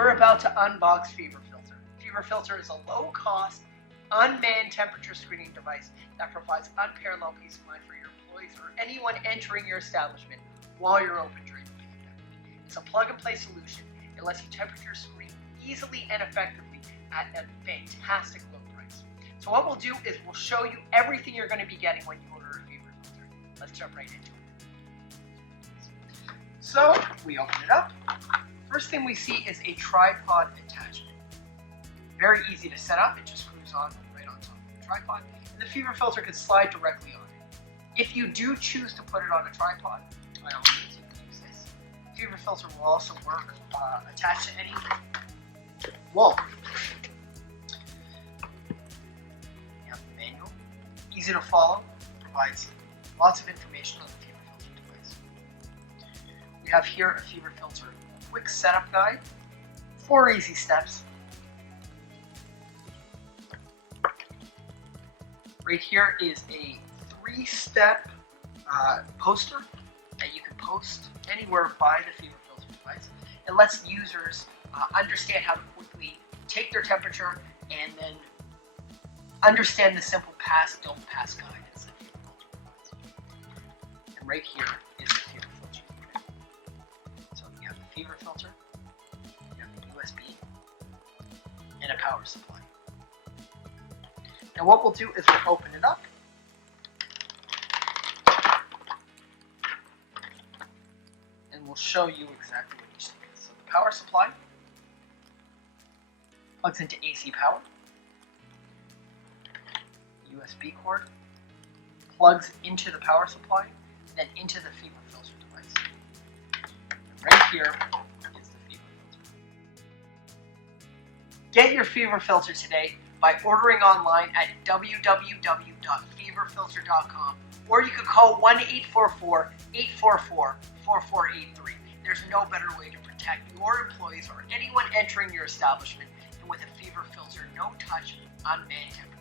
We're about to unbox FeverFilter. FeverFilter is a low-cost, unmanned temperature screening device that provides unparalleled peace of mind for your employees or anyone entering your establishment while you're open during the pandemic. It's a plug-and-play solution. It lets you temperature screen easily and effectively at a fantastic low price. So what we'll do is we'll show you everything you're going to be getting when you order a FeverFilter. Let's jump right into it. So we open it up. First thing we see is a tripod attachment. Very easy to set up. It just screws on right on top of the tripod. And the FeverFilter can slide directly on it. If you do choose to put it on a tripod, by all means you can use this. FeverFilter will also work attached to any wall. You have the manual. Easy to follow. Provides lots of information on the FeverFilter device. We have here a FeverFilter quick setup guide, 4 easy steps. Right here is a 3-step poster that you can post anywhere by the FeverFilter device. It lets users understand how to quickly take their temperature and then understand the simple pass, don't pass guide. It's the FeverFilter device. And right here is the FeverFilter. So you have the FeverFilter, you have the USB, and a power supply. Now what we'll do is we'll open it up. And we'll show you exactly what each thing is. So the power supply plugs into AC power. USB cord plugs into the power supply, then into the FeverFilter device. And right here is the FeverFilter. Get your FeverFilter today by ordering online at www.feverfilter.com, or you can call 1-844-844-4483. There's no better way to protect your employees or anyone entering your establishment than with a FeverFilter no-touch unmanned temperature.